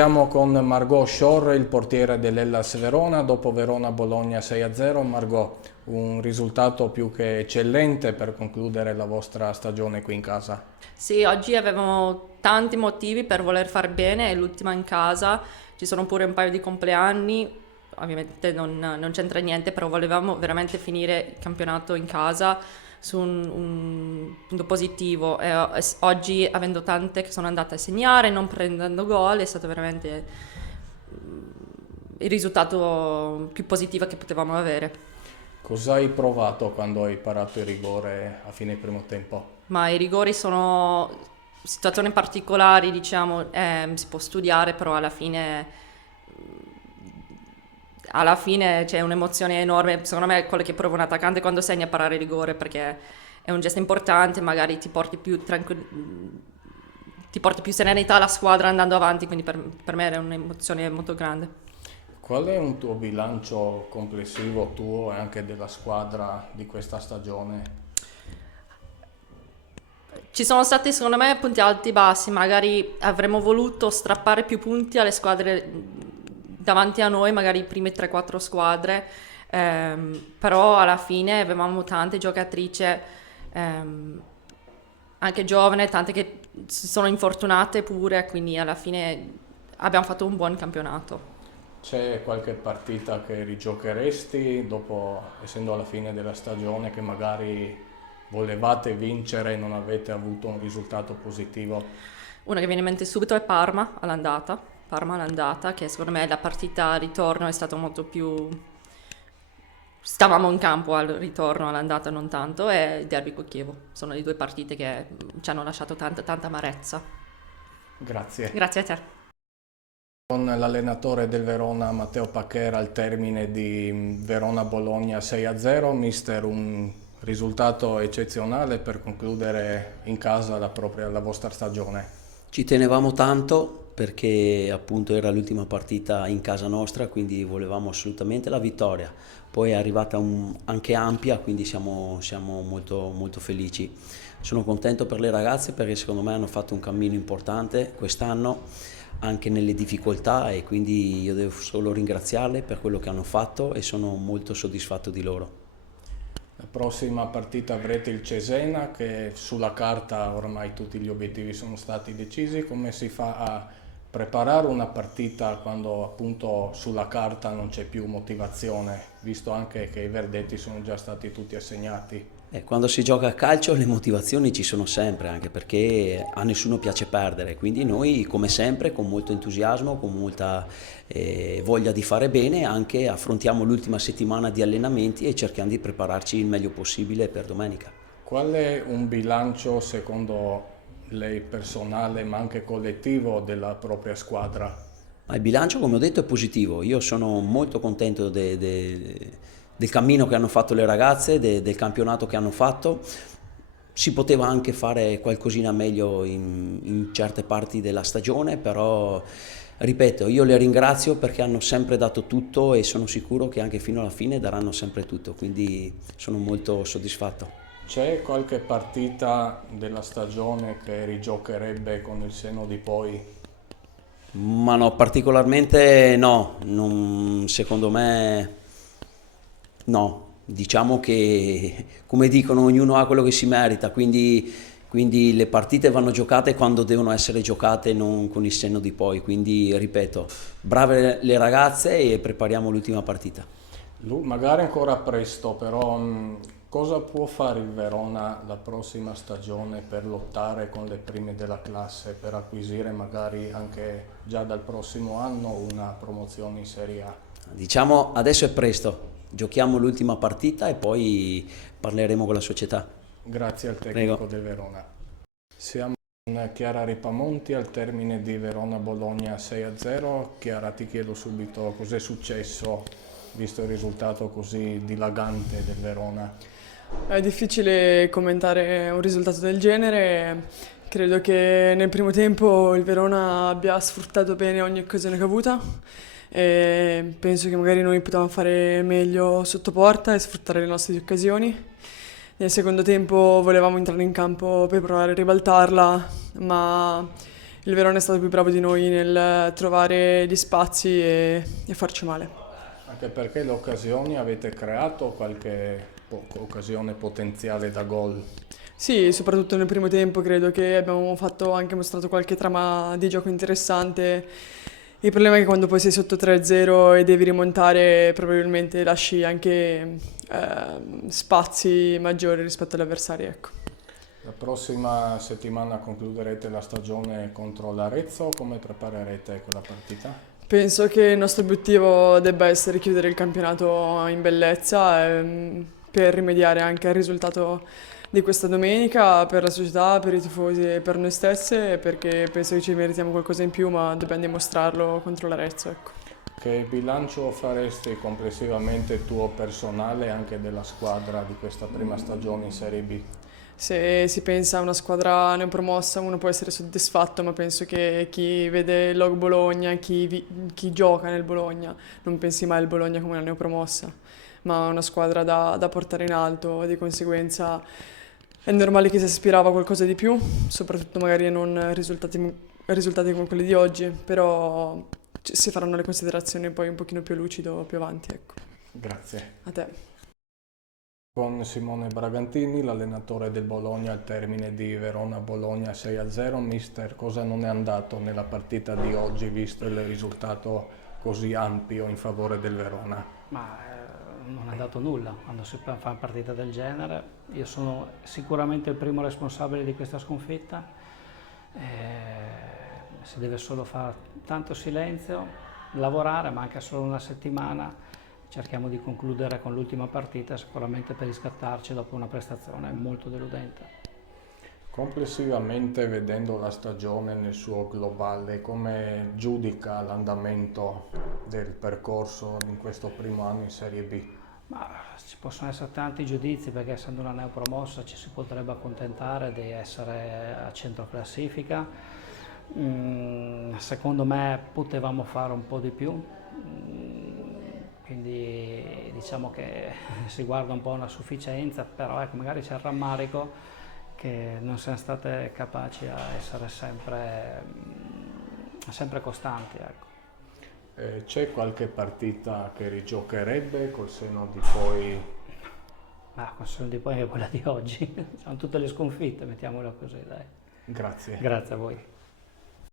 Siamo con Margot Sciorre, il portiere dell'Hellas Verona, dopo Verona-Bologna 6-0. Margot, un risultato più che eccellente per concludere la vostra stagione qui in casa. Sì, oggi avevamo tanti motivi per voler far bene, è l'ultima in casa, ci sono pure un paio di compleanni, ovviamente non c'entra niente, però volevamo veramente finire il campionato in casa su un punto positivo. Oggi, avendo tante che sono andate a segnare, non prendendo gol, è stato veramente il risultato più positivo che potevamo avere. Cosa hai provato quando hai parato il rigore a fine primo tempo? Ma i rigori sono situazioni particolari, diciamo, si può studiare, però alla fine c'è un'emozione enorme. Secondo me è quello che prova un attaccante quando segna parare il rigore, perché è un gesto importante, magari ti porti più serenità alla squadra andando avanti, quindi per me era un'emozione molto grande. Qual è un tuo bilancio complessivo tuo e anche della squadra di questa stagione? Ci sono stati secondo me punti alti e bassi, magari avremmo voluto strappare più punti alle squadre davanti a noi, magari le prime 3-4 squadre, però alla fine avevamo tante giocatrici ehm, anche giovani, tante che si sono infortunate pure, quindi alla fine abbiamo fatto un buon campionato. C'è qualche partita che rigiocheresti dopo, essendo alla fine della stagione, che magari volevate vincere e non avete avuto un risultato positivo? Una che viene in mente subito è Parma all'andata. Parma all'andata, che secondo me la partita al ritorno è stata molto più. Stavamo in campo al ritorno, all'andata non tanto, e il derby con Chievo. Sono le due partite che ci hanno lasciato tanta, tanta amarezza. Grazie. Grazie a te. Con l'allenatore del Verona Matteo Pacchera al termine di Verona-Bologna 6-0, mister, un risultato eccezionale per concludere in casa la vostra stagione. Ci tenevamo tanto perché appunto era l'ultima partita in casa nostra, quindi volevamo assolutamente la vittoria. Poi è arrivata anche ampia, quindi siamo molto, molto felici. Sono contento per le ragazze perché secondo me hanno fatto un cammino importante quest'anno, anche nelle difficoltà, e quindi io devo solo ringraziarle per quello che hanno fatto e sono molto soddisfatto di loro. La prossima partita avrete il Cesena, che sulla carta ormai tutti gli obiettivi sono stati decisi. Come si fa a preparare una partita quando appunto sulla carta non c'è più motivazione, visto anche che i verdetti sono già stati tutti assegnati? Quando si gioca a calcio le motivazioni ci sono sempre, anche perché a nessuno piace perdere, quindi noi come sempre con molto entusiasmo, con molta voglia di fare bene, anche affrontiamo l'ultima settimana di allenamenti e cerchiamo di prepararci il meglio possibile per domenica. Qual è un bilancio secondo lei personale ma anche collettivo della propria squadra? Ma il bilancio, come ho detto, è positivo. Io sono molto contento del cammino che hanno fatto le ragazze, del campionato che hanno fatto. Si poteva anche fare qualcosina meglio in certe parti della stagione, però ripeto, io le ringrazio perché hanno sempre dato tutto e sono sicuro che anche fino alla fine daranno sempre tutto, quindi sono molto soddisfatto. C'è qualche partita della stagione che rigiocherebbe con il senno di poi? Ma no, particolarmente no, secondo me no. Diciamo che, come dicono, ognuno ha quello che si merita, quindi le partite vanno giocate quando devono essere giocate, non con il senno di poi. Quindi, ripeto, brave le ragazze e prepariamo l'ultima partita. Magari ancora presto, però cosa può fare il Verona la prossima stagione per lottare con le prime della classe, per acquisire magari anche già dal prossimo anno una promozione in Serie A? Diciamo, adesso è presto, giochiamo l'ultima partita e poi parleremo con la società. Grazie al tecnico Prego. del Verona. Siamo con Chiara Ripamonti al termine di Verona-Bologna 6-0. Chiara, ti chiedo subito cos'è successo visto il risultato così dilagante del Verona. È difficile commentare un risultato del genere. Credo che nel primo tempo il Verona abbia sfruttato bene ogni occasione che ha avuta e penso che magari noi potevamo fare meglio sotto porta e sfruttare le nostre occasioni. Nel secondo tempo volevamo entrare in campo per provare a ribaltarla, ma il Verona è stato più bravo di noi nel trovare gli spazi e farci male. Anche perché le occasioni avete creato qualche occasione potenziale da gol. Sì, soprattutto nel primo tempo credo che abbiamo anche mostrato qualche trama di gioco interessante. Il problema è che quando poi sei sotto 3-0 e devi rimontare, probabilmente lasci anche spazi maggiori rispetto agli avversari, ecco. La prossima settimana concluderete la stagione contro l'Arezzo, come preparerete quella partita? Penso che il nostro obiettivo debba essere chiudere il campionato in bellezza, per rimediare anche al risultato di questa domenica per la società, per i tifosi e per noi stesse, perché penso che ci meritiamo qualcosa in più, ma dobbiamo dimostrarlo contro l'Arezzo, ecco. Che bilancio faresti complessivamente tuo personale e anche della squadra di questa prima stagione in Serie B? Se si pensa a una squadra neopromossa uno può essere soddisfatto, ma penso che chi vede il Log Bologna, chi gioca nel Bologna, non pensi mai al Bologna come una neopromossa, ma una squadra da portare in alto, di conseguenza è normale che si aspirava a qualcosa di più, soprattutto magari non risultati come quelli di oggi, però si faranno le considerazioni poi un pochino più lucido più avanti, ecco. Grazie. A te. Con Simone Bragantini, l'allenatore del Bologna al termine di Verona-Bologna 6-0. Mister, cosa non è andato nella partita di oggi, visto il risultato così ampio in favore del Verona? Non è andato nulla quando si fa una partita del genere. Io sono sicuramente il primo responsabile di questa sconfitta. Si deve solo fare tanto silenzio, lavorare, manca solo una settimana. Cerchiamo di concludere con l'ultima partita, sicuramente per riscattarci dopo una prestazione molto deludente. Complessivamente, vedendo la stagione nel suo globale, come giudica l'andamento del percorso in questo primo anno in Serie B? Ci possono essere tanti giudizi, perché essendo una neopromossa ci si potrebbe accontentare di essere a centro classifica. Secondo me potevamo fare un po' di più. Quindi diciamo che si guarda un po' una sufficienza, però ecco, magari c'è il rammarico che non siamo state capaci a essere sempre costanti. Ecco. C'è qualche partita che rigiocherebbe col senno di poi? Col senno di poi è quella di oggi, sono tutte le sconfitte, mettiamola così, dai. Grazie. Grazie a voi.